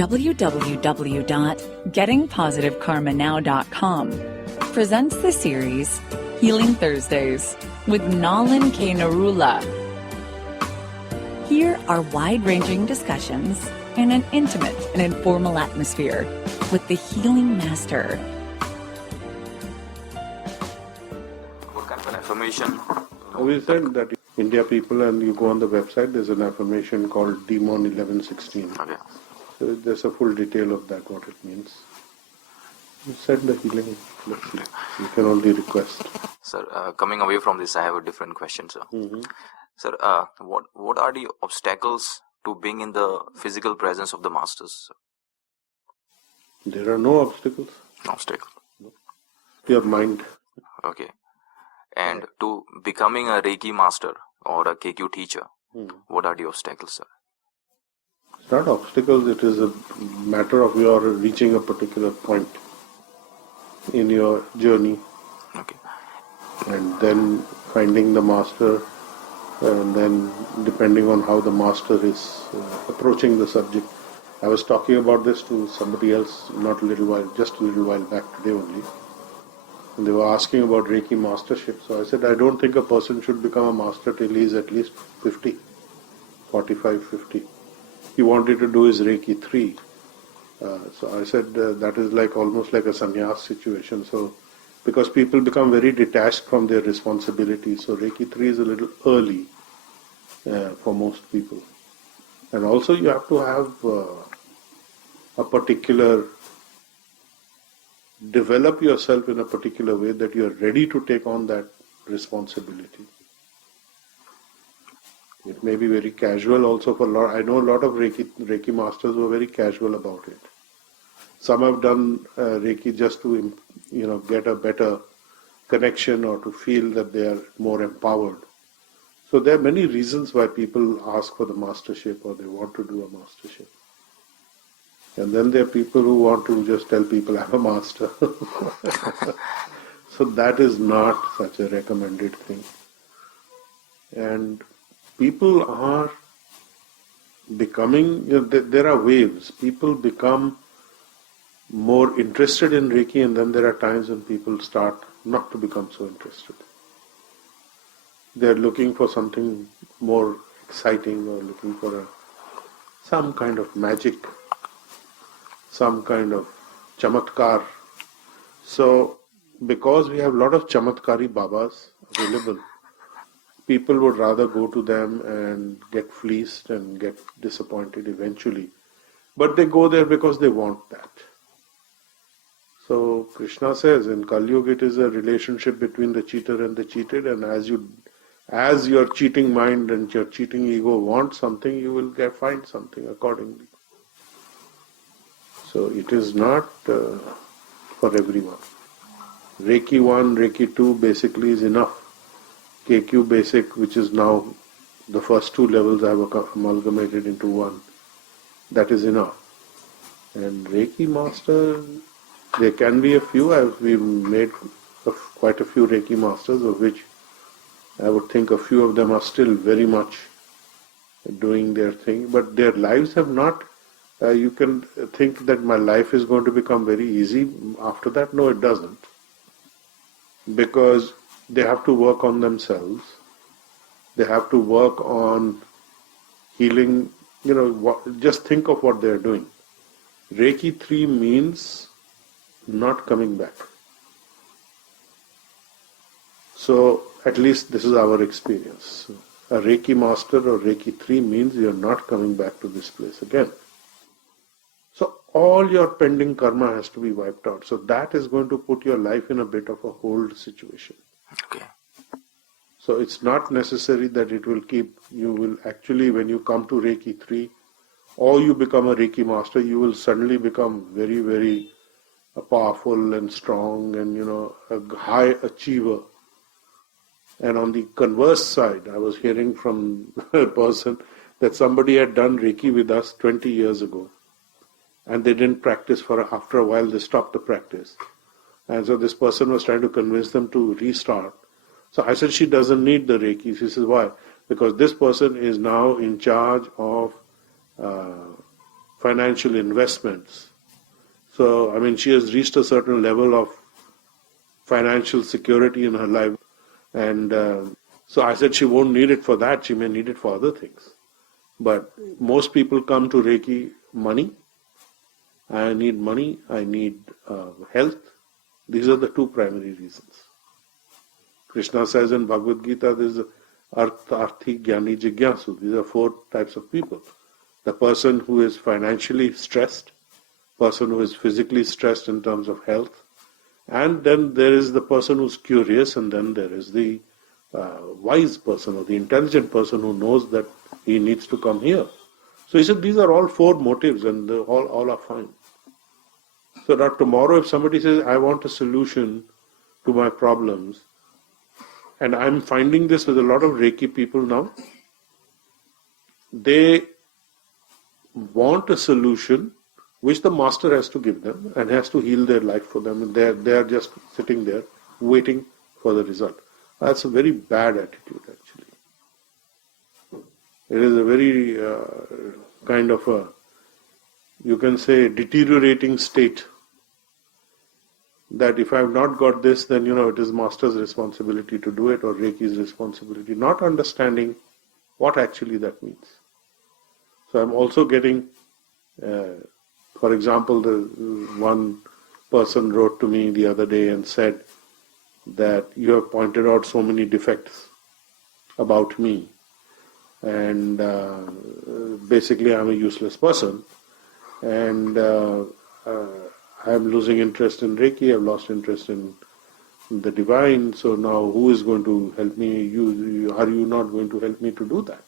www.gettingpositivekarmanow.com presents the series Healing Thursdays with Nalin K. Narula. Here are wide-ranging discussions in an intimate and informal atmosphere with the Healing Master. What kind of an affirmation? We said that India people, and you go on the website, there's an affirmation called Demon 1116. Okay. So there's a full detail of that, what it means. You said the healing. Let's see. You can only request. Sir, coming away from this, I have a different question, sir. Mm-hmm. Sir, what are the obstacles to being in the physical presence of the masters? Sir? There are no obstacles. Obstacle. No. Your mind. Okay. And to becoming a Reiki master or a KQ teacher, what are the obstacles, sir? It's not obstacles, it is a matter of your reaching a particular point in your journey. Okay. And then finding the master, and then depending on how the master is approaching the subject. I was talking about this to somebody else just a little while back today only. And they were asking about Reiki mastership. So I said, I don't think a person should become a master till he is at least 50, 45, 50. He wanted to do his Reiki 3. So I said that is almost like a sannyas situation. So because people become very detached from their responsibilities. So Reiki 3 is a little early for most people. And also you have to have a particular, develop yourself in a particular way that you are ready to take on that responsibility. It may be very casual also for a lot. I know a lot of Reiki masters who are very casual about it. Some have done Reiki just to get a better connection or to feel that they are more empowered. So there are many reasons why people ask for the mastership or they want to do a mastership. And then there are people who want to just tell people, I'm a master. So that is not such a recommended thing. And people are becoming, there are waves. People become more interested in Reiki, and then there are times when people start not to become so interested. They're looking for something more exciting or looking for some kind of magic, some kind of chamatkar. So, because we have a lot of chamatkari babas available, people would rather go to them and get fleeced and get disappointed eventually. But they go there because they want that. So Krishna says in Kali Yuga it is a relationship between the cheater and the cheated, and as your cheating mind and your cheating ego want something, you will find something accordingly. So it is not for everyone. Reiki 1, Reiki 2 basically is enough. KQ basic, which is now the first 2 levels I have amalgamated into one, that is enough. And Reiki master, there can be a few. We've made quite a few Reiki masters, of which I would think a few of them are still very much doing their thing, but their lives have not. You can think that my life is going to become very easy after that. No, it doesn't. Because they have to work on themselves. They have to work on healing. Just think of what they're doing. Reiki 3 means not coming back. So, at least this is our experience. A Reiki master or Reiki 3 means you're not coming back to this place again. So, all your pending karma has to be wiped out. So, that is going to put your life in a bit of a hold situation. Okay. So, it's not necessary that it will you will actually, when you come to Reiki 3, or you become a Reiki master, you will suddenly become very, very powerful and strong and, a high achiever. And on the converse side, I was hearing from a person that somebody had done Reiki with us 20 years ago. And they didn't practice after a while, they stopped the practice. And so this person was trying to convince them to restart. So I said, she doesn't need the Reiki. She says, why? Because this person is now in charge of financial investments. So, I mean, she has reached a certain level of financial security in her life. And so I said she won't need it for that. She may need it for other things. But most people come to Reiki money. I need money. I need health. These are the two primary reasons. Krishna says in Bhagavad Gita, there is Artha, Arthi, Jnani, Jigyasu. These are 4 types of people. The person who is financially stressed, person who is physically stressed in terms of health, and then there is the person who's curious, and then there is the wise person or the intelligent person who knows that he needs to come here. So he said these are all 4 motives, and all are fine. So that tomorrow if somebody says, I want a solution to my problems, and I'm finding this with a lot of Reiki people now, they want a solution which the master has to give them and has to heal their life for them. And they are just sitting there waiting for the result. That's a very bad attitude, actually. It is a very kind of a, you can say, deteriorating state. That if I have not got this, then, it is master's responsibility to do it or Reiki's responsibility, not understanding what actually that means. So I'm also getting, for example, the one person wrote to me the other day and said that you have pointed out so many defects about me, and basically I'm a useless person, and I'm losing interest in Reiki, I've lost interest in the divine, so now who is going to help me? Are you not going to help me to do that?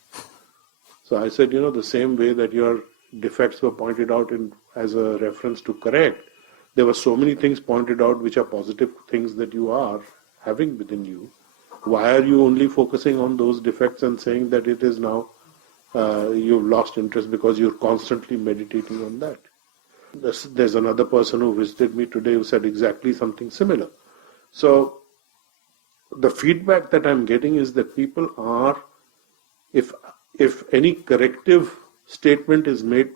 So I said, the same way that your defects were pointed out as a reference to correct, there were so many things pointed out which are positive things that you are having within you. Why are you only focusing on those defects and saying that it is now you've lost interest because you're constantly meditating on that? There's another person who visited me today who said exactly something similar. So the feedback that I'm getting is that people are, if any corrective statement is made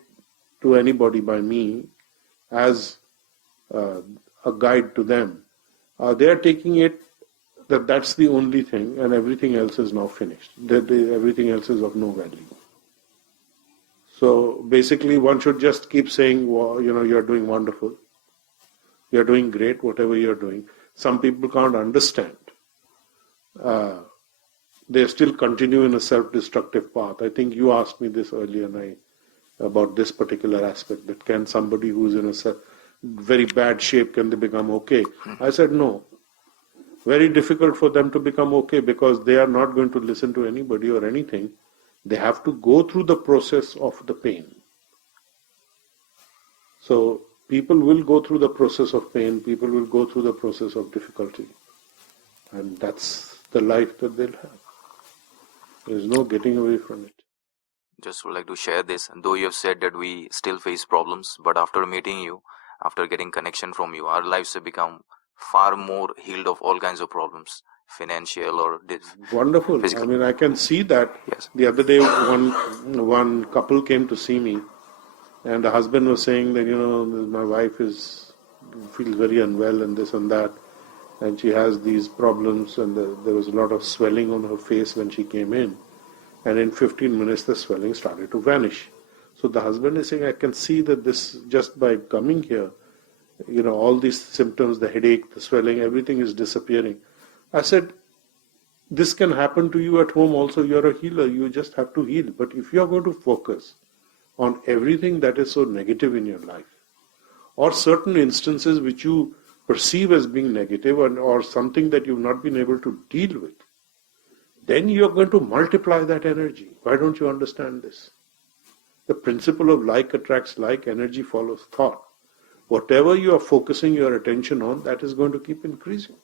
to anybody by me as a guide to them, they are taking it that that's the only thing and everything else is now finished. That everything else is of no value. So basically one should just keep saying, well, you're doing wonderful. You're doing great, whatever you're doing. Some people can't understand. They still continue in a self-destructive path. I think you asked me this earlier, about this particular aspect, that can somebody who's in a very bad shape, can they become okay? I said no. Very difficult for them to become okay because they are not going to listen to anybody or anything. They have to go through the process of the pain. So people will go through the process of pain, people will go through the process of difficulty. And that's the life that they'll have. There's no getting away from it. Just would like to share this, though you have said that we still face problems, but after meeting you, after getting connection from you, our lives have become far more healed of all kinds of problems, financial or wonderful. physical. I mean, I can see that. Yes. The other day, one couple came to see me, and the husband was saying that, my wife feels very unwell and this and that, and she has these problems, and there was a lot of swelling on her face when she came in, and in 15 minutes the swelling started to vanish. So the husband is saying, I can see that this, just by coming here, all these symptoms, the headache, the swelling, everything is disappearing. I said, this can happen to you at home also. You're a healer. You just have to heal. But if you're going to focus on everything that is so negative in your life, or certain instances which you perceive as being negative or something that you've not been able to deal with, then you're going to multiply that energy. Why don't you understand this? The principle of like attracts like, energy follows thought. Whatever you are focusing your attention on, that is going to keep increasing.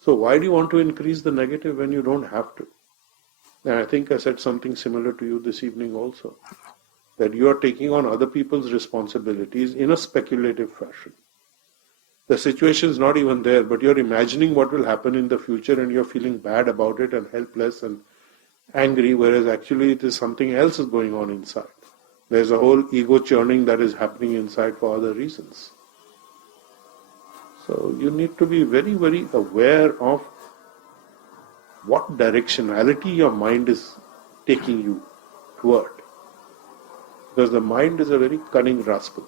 So why do you want to increase the negative when you don't have to? And I think I said something similar to you this evening also, that you are taking on other people's responsibilities in a speculative fashion. The situation is not even there, but you're imagining what will happen in the future and you're feeling bad about it and helpless and angry, whereas actually it is something else is going on inside. There's a whole ego churning that is happening inside for other reasons. So you need to be very, very aware of what directionality your mind is taking you toward. Because the mind is a very cunning rascal.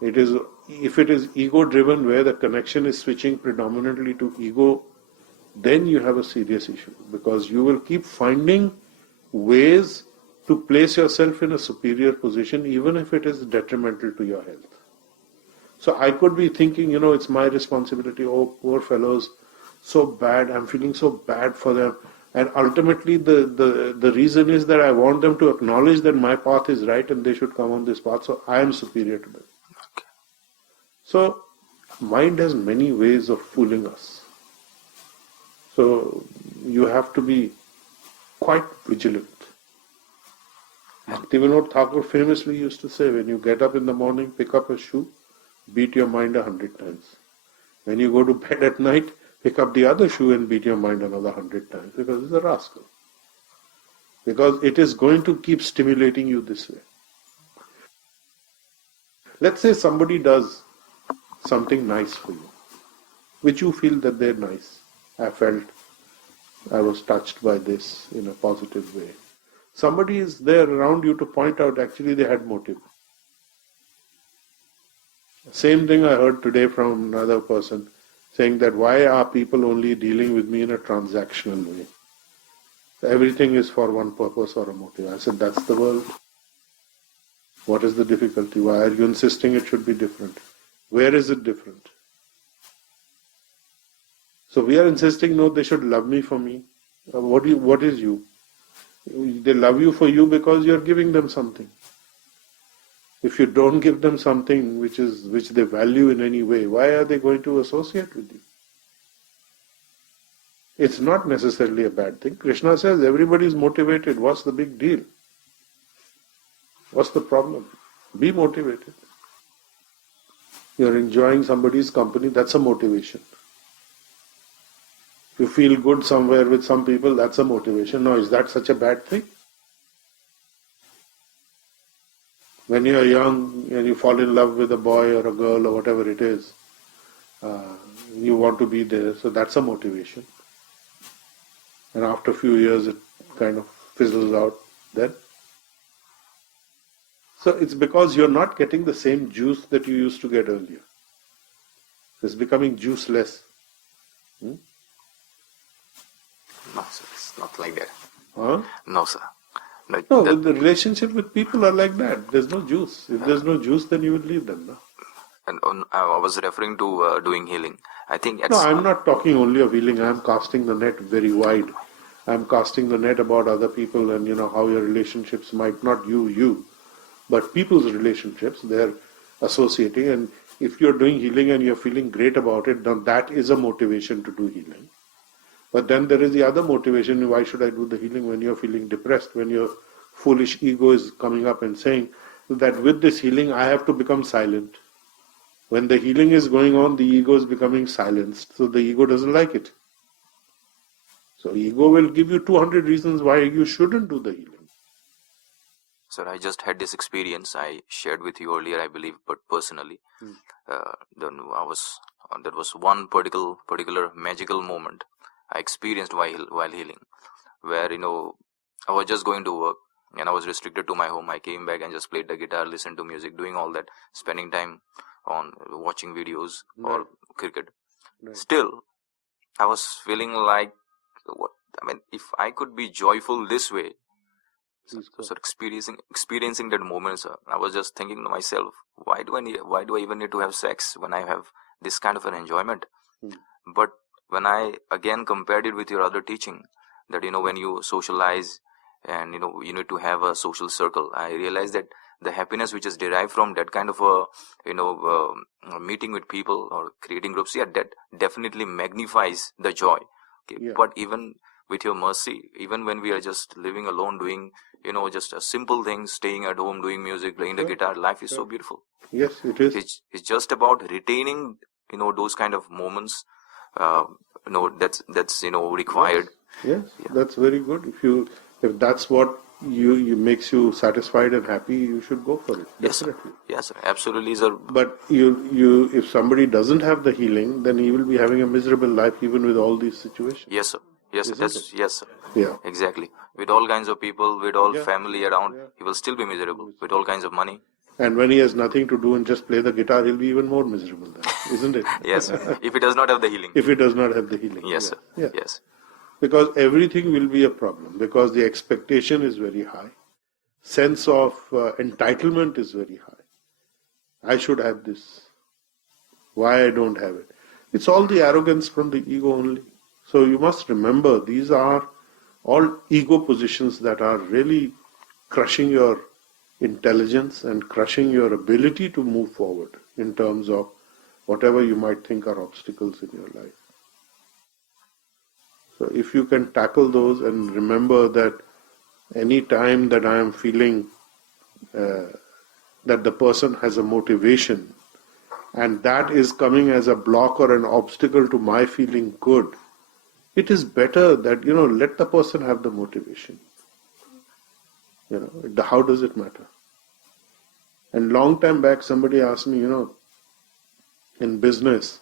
It is, if it is ego driven, where the connection is switching predominantly to ego, then you have a serious issue, because you will keep finding ways to place yourself in a superior position, even if it is detrimental to your health. So I could be thinking, it's my responsibility. Oh, poor fellows, so bad. I'm feeling so bad for them. And ultimately, the reason is that I want them to acknowledge that my path is right and they should come on this path. So I am superior to them. Okay. So mind has many ways of fooling us. So you have to be quite vigilant. Bhaktivinoda Thakur famously used to say, when you get up in the morning, pick up a shoe, beat your mind 100 times. When you go to bed at night, pick up the other shoe and beat your mind another 100 times, because it's a rascal. Because it is going to keep stimulating you this way. Let's say somebody does something nice for you, which you feel that they're nice. I was touched by this in a positive way. Somebody is there around you to point out actually they had motive. Same thing I heard today from another person, saying that why are people only dealing with me in a transactional way? Everything is for one purpose or a motive. I said, that's the world. What is the difficulty? Why are you insisting it should be different? Where is it different? So we are insisting, no, they should love me for me. What is you? They love you for you because you are giving them something. If you don't give them something which they value in any way, why are they going to associate with you? It's not necessarily a bad thing. Krishna says everybody is motivated. What's the big deal? What's the problem? Be motivated. You're enjoying somebody's company, that's a motivation. You feel good somewhere with some people, that's a motivation. Now, is that such a bad thing? When you're young and you fall in love with a boy or a girl or whatever it is, you want to be there, so that's a motivation. And after a few years, it kind of fizzles out then. So it's because you're not getting the same juice that you used to get earlier. It's becoming juiceless. No, sir, it's not like that. Huh? No, sir. No, the relationship with people are like that. There's no juice. If there's no juice, then you would leave them. No? And I was referring to doing healing. I think No, I'm not talking only of healing. I'm casting the net very wide. I'm casting the net about other people and, how your relationships might not you, but people's relationships, they're associating. And if you're doing healing and you're feeling great about it, then that is a motivation to do healing. But then there is the other motivation. Why should I do the healing when you're feeling depressed, when your foolish ego is coming up and saying that with this healing, I have to become silent. When the healing is going on, the ego is becoming silenced. So the ego doesn't like it. So ego will give you 200 reasons why you shouldn't do the healing. Sir, I just had this experience. I shared with you earlier, I believe, but personally. There was one particular magical moment I experienced while healing, where I was just going to work and I was restricted to my home. I came back and just played the guitar, listened to music, doing all that, spending time on watching videos or cricket. Still, I was feeling like, if I could be joyful this way, so experiencing that moment, sir, I was just thinking to myself, why do I even need to have sex when I have this kind of an enjoyment? But when I again compared it with your other teaching, that when you socialize and you need to have a social circle, I realized that the happiness which is derived from that kind of a meeting with people or creating groups, that definitely magnifies the joy. Okay? Yeah. But even with your mercy, even when we are just living alone, doing just a simple thing, staying at home, doing music, playing the guitar, life is so beautiful. Yes, it is. It's just about retaining those kind of moments. That's required. Yes, yeah. That's very good. If that's what you makes you satisfied and happy, you should go for it. Yes, sir. Definitely. Yes, sir. Absolutely, sir. But you if somebody doesn't have the healing, then he will be having a miserable life even with all these situations. Yes, sir. Yes, Isn't yes, it? yes, sir. Yeah. Exactly. With all kinds of people, with all Yeah. family around, Yeah. he will still be miserable. With all kinds of money. And when he has nothing to do and just play the guitar, he'll be even more miserable then, isn't it? Yes, sir. If he does not have the healing. If he does not have the healing. Yes, Yeah. sir. Yeah. Yes. Because everything will be a problem, because the expectation is very high. Sense of entitlement is very high. I should have this. Why I don't have it? It's all the arrogance from the ego only. So you must remember, these are all ego positions that are really crushing your intelligence and crushing your ability to move forward in terms of whatever you might think are obstacles in your life. So if you can tackle those and remember that any time that I am feeling that the person has a motivation and that is coming as a block or an obstacle to my feeling good, it is better that, let the person have the motivation. How does it matter? And long time back, somebody asked me, in business,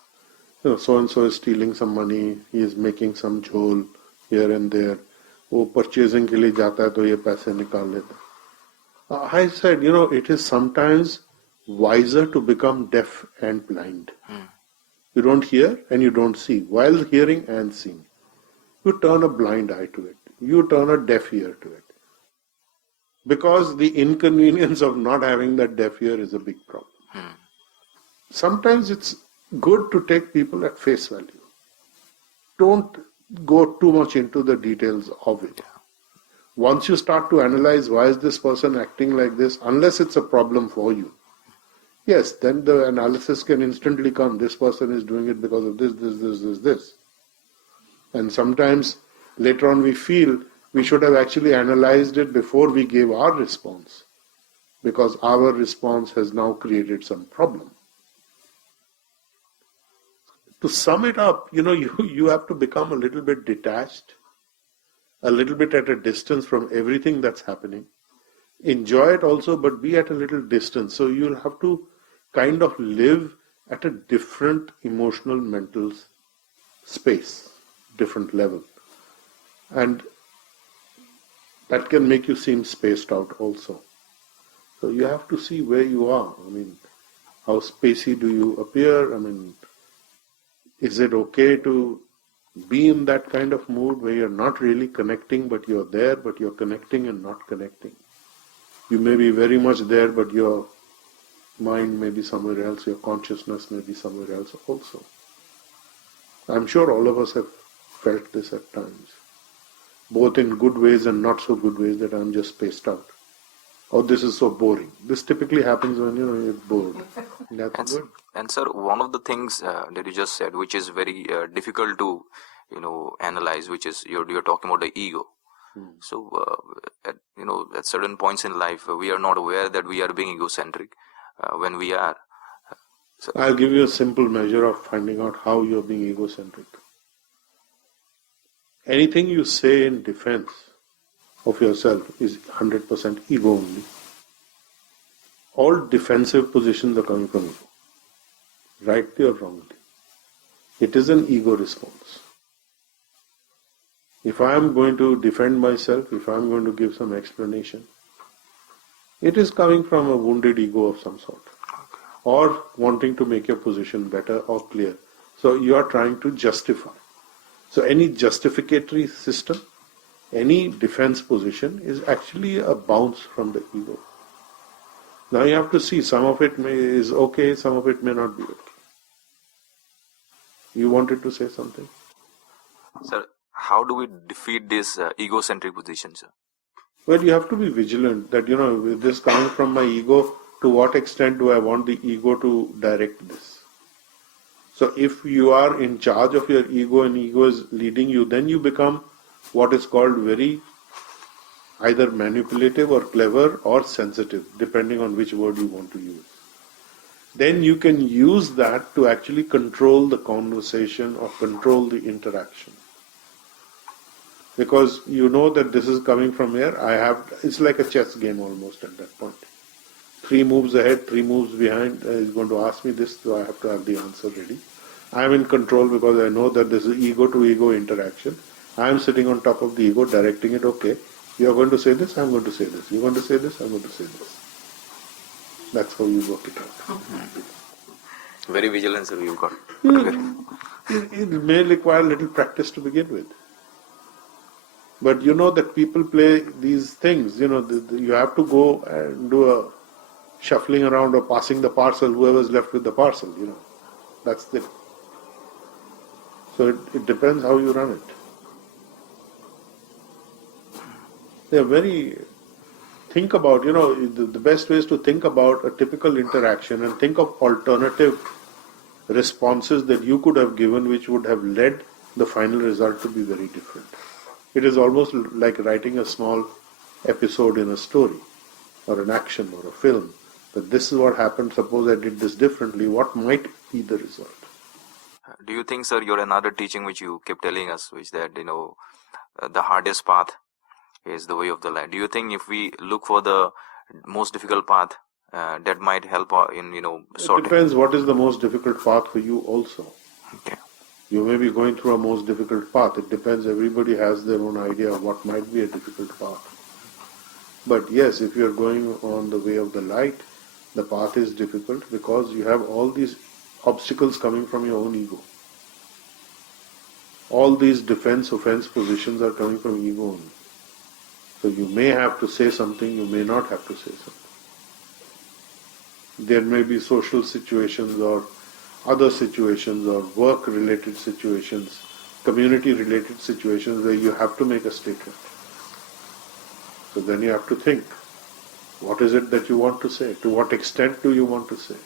so and so is stealing some money, he is making some jhol here and there. वो purchasing के लिए जाता है तो ये पैसे निकाल लेता. I said, it is sometimes wiser to become deaf and blind. You don't hear and you don't see. While hearing and seeing, you turn a blind eye to it. You turn a deaf ear to it. Because the inconvenience of not having that deaf ear is a big problem. Sometimes it's good to take people at face value. Don't go too much into the details of it. Once you start to analyze why is this person acting like this, unless it's a problem for you, yes, then the analysis can instantly come. This person is doing it because of this. And sometimes later on we feel we should have actually analyzed it before we gave our response, because our response has now created some problem. To sum it up, you have to become a little bit detached, a little bit at a distance from everything that's happening. Enjoy it also, but be at a little distance. So you'll have to kind of live at a different emotional, mental space, different level. And that can make you seem spaced out also. So you have to see where you are. How spacey do you appear? Is it okay to be in that kind of mood where you're not really connecting, but you're there, but you're connecting and not connecting? You may be very much there, but your mind may be somewhere else, your consciousness may be somewhere else also. I'm sure all of us have felt this at times, both in good ways and not so good ways, that I'm just spaced out. Oh, this is so boring. This typically happens when you're bored. That's good. And sir, one of the things that you just said, which is very difficult to analyze, which is you're talking about the ego. So at certain points in life, we are not aware that we are being egocentric. When we are, I'll give you a simple measure of finding out how you're being egocentric. Anything you say in defense of yourself is 100% ego only. All defensive positions are coming from ego, rightly or wrongly. It is an ego response. If I am going to defend myself, if I am going to give some explanation, it is coming from a wounded ego of some sort, or wanting to make your position better or clear. So you are trying to justify. So any justificatory system, any defense position is actually a bounce from the ego. Now you have to see, some of it is okay, some of it may not be okay. You wanted to say something? Sir, how do we defeat this egocentric position, sir? Well, you have to be vigilant that, with this coming from my ego, to what extent do I want the ego to direct this? So if you are in charge of your ego and ego is leading you, then you become what is called very either manipulative or clever or sensitive, depending on which word you want to use. Then you can use that to actually control the conversation or control the interaction. Because you know that this is coming from here. It's like a chess game almost at that point. 3 moves ahead, 3 moves behind. He's going to ask me this, so I have to have the answer ready. I'm in control because I know that this is ego to ego interaction. I'm sitting on top of the ego, directing it. Okay, you're going to say this, I'm going to say this. You're going to say this, I'm going to say this. That's how you work it out. Very vigilant, sir, you've got. It may require a little practice to begin with. But you know that people play these things. You know, you have to go and do a shuffling around or passing the parcel, whoever's left with the parcel, you know. That's it. So it depends how you run it. They're very... Think about, you know, the best way is to think about a typical interaction and think of alternative responses that you could have given which would have led the final result to be very different. It is almost like writing a small episode in a story or an action or a film. That this is what happened, suppose I did this differently, what might be the result? Do you think, sir, you're another teaching which you kept telling us, which that, you know, the hardest path is the way of the light. Do you think if we look for the most difficult path, that might help in, you know, It depends what is the most difficult path for you also. Okay. You may be going through a most difficult path. It depends. Everybody has their own idea of what might be a difficult path. But yes, if you're going on the way of the light, the path is difficult because you have all these obstacles coming from your own ego. All these defense-offense positions are coming from ego only. So you may have to say something, you may not have to say something. There may be social situations or other situations or work-related situations, community-related situations where you have to make a statement. So then you have to think, what is it that you want to say? To what extent do you want to say?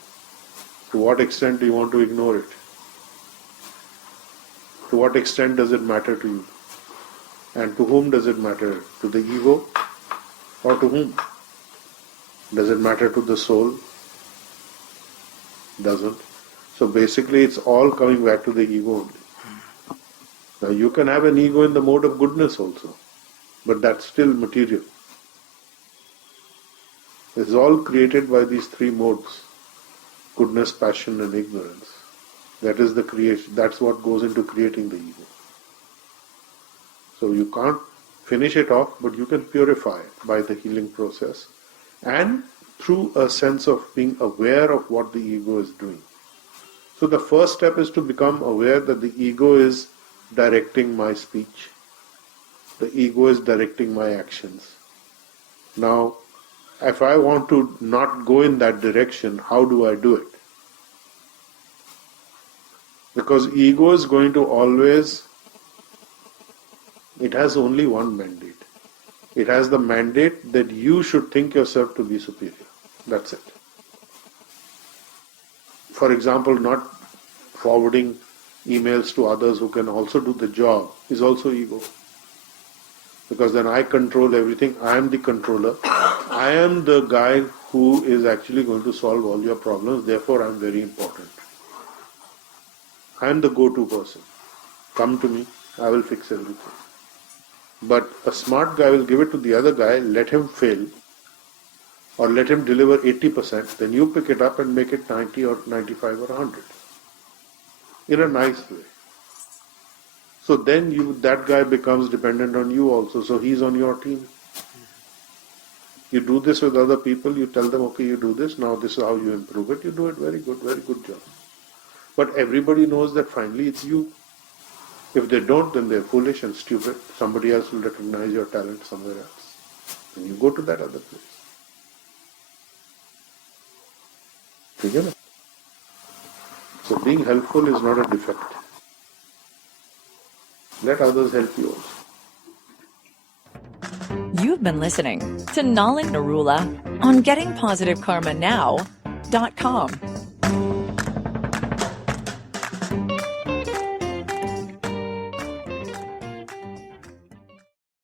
To what extent do you want to ignore it? To what extent does it matter to you? And to whom does it matter? To the ego or to whom? Does it matter to the soul? Doesn't. So basically it's all coming back to the ego only. Now you can have an ego in the mode of goodness also, but that's still material. It's all created by these 3 modes: goodness, passion and ignorance. That is the creation. That's what goes into creating the ego. So you can't finish it off, but you can purify it by the healing process and through a sense of being aware of what the ego is doing. So the first step is to become aware that the ego is directing my speech. The ego is directing my actions. Now, if I want to not go in that direction, how do I do it? Because ego is going to always... It has only one mandate. It has the mandate that you should think yourself to be superior. That's it. For example, not forwarding emails to others who can also do the job is also ego. Because then I control everything. I am the controller. I am the guy who is actually going to solve all your problems. Therefore, I am very important. I am the go-to person. Come to me. I will fix everything. But a smart guy will give it to the other guy, let him fail, or let him deliver 80%, then you pick it up and make it 90 or 95 or 100. In a nice way. So then that guy becomes dependent on you also, so he's on your team. You do this with other people, you tell them, okay, you do this, now this is how you improve it, you do it very good job. But everybody knows that finally it's you. If they don't, then they're foolish and stupid. Somebody else will recognize your talent somewhere else. And you go to that other place. Together. So being helpful is not a defect. Let others help you also. You've been listening to Nalin Narula on GettingPositiveKarmaNow.com.